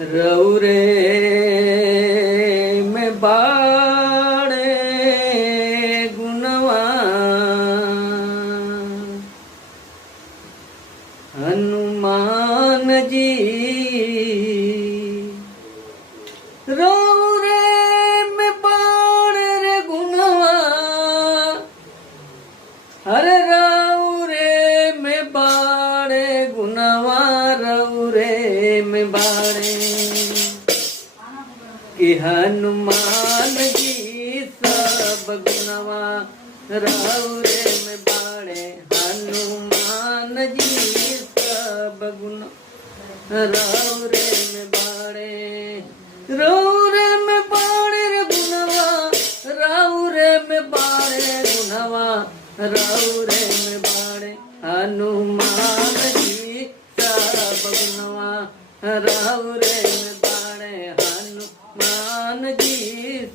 रौरे में बाड़े गुनवा हनुमान जी रौरे में बाड़े रे गुनवा हरे रौरे में बाड़े गुनवा रौरे में बाड़े कि हनुमान जी सब गुनवा रौरे में बाड़े हनुमान जी सब गुण रौरे में बाड़े रौरे में बाड़े रे गुनवा रौरे में बाड़े गुनवा रौरे में बाड़े हनुमान जी सब गुनवा रौरे में बाड़े हनुमान जी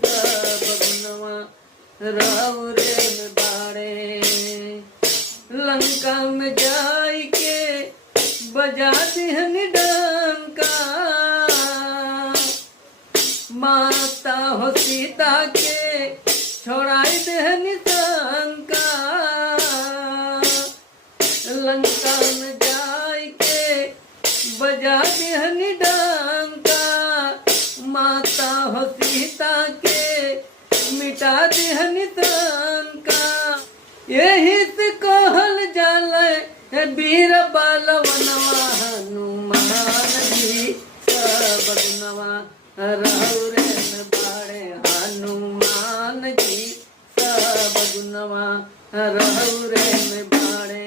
सब गुनवा रौरे में बाड़े लंका में जाई के बजा दिहन डंका माता हो सीता के छोड़ाई देहन शंका लंका में जाई के बजा देहन डंका माता हो सीता के मिटा देहन शंका यही से कहल जाले वीर बलवनवा हनुमान जी सब गुनवा रौरे में बाड़े हनुमान जी सब गुनवा रौरे में बाड़े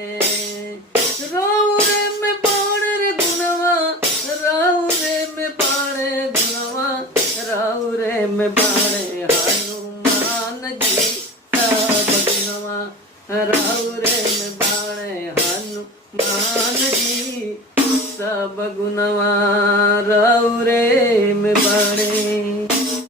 रौरे में बाड़े रे गुनवा रौरे में बाड़े गुनवा रौरे में बाड़े हनुमान जी सब गुनवा रौरे में बाड़े हनुमान जी सब गुनवा रौरे में बाड़े।